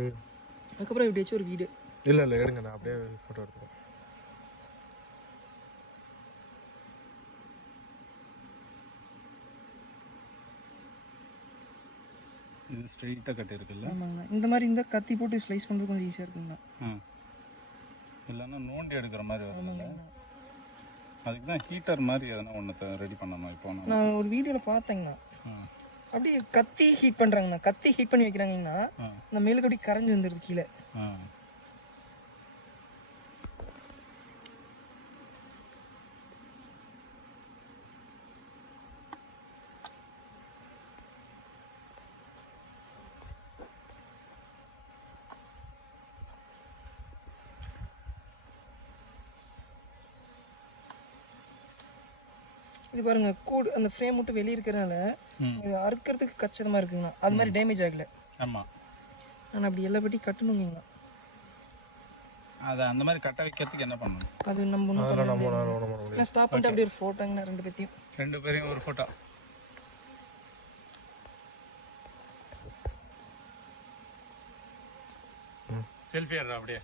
அதுக்கப்புறம் எப்படியாச்சும் ஒரு வீடு. இல்லை எடுங்க, நான் அப்படியே ஃபோட்டோ எடுத்துக்கிறேன். இது ஸ்ட்ரெயிட்டாக கட்டியிருக்குல்ல? ஆமாங்கண்ணா. இந்த மாதிரி இருந்தால் கத்தி போட்டு ஸ்லைஸ் பண்ணுறது கொஞ்சம் ஈஸியாக இருக்குங்கண்ணா. இல்லைன்னா நோண்டி எடுக்கிற மாதிரி வருதுங்க. அதுக்கு தான் ஹீட்டர் மாதிரி எதனா ஒன்று ரெடி பண்ணணும். இப்போ நான் ஒரு வீடியோவில் பார்த்தேங்கண்ணா, அப்படியே கத்தி ஹீட் பண்ணுறாங்கண்ணா. கத்தி ஹீட் பண்ணி வைக்கிறாங்கன்னா இந்த மேலுக்கு அப்படி கரைஞ்சி வந்துடுது கீழே. இது பாருங்க, கூடு அந்த ஃப்ரேம் மட்டும் வெளியே இருக்கிறனால இது அறுக்கிறதுக்கு கச்சிதமாக இருக்குங்கண்ணா. அது மாதிரி டேமேஜ் ஆகலை. ஆமாம், நான் அப்படி எல்லா பற்றி கட்டணுங்கண்ணா. அதை அந்த மாதிரி கட்ட வைக்கிறதுக்கு என்ன பண்ணணும்? அது நம்ம ஸ்டாப் பண்ணிட்டு அப்படியே ஒரு ஃபோட்டோங்கண்ணா. ரெண்டு பேரையும் ஒரு ஃபோட்டோ. செல்ஃபி எடுறா அப்படியே.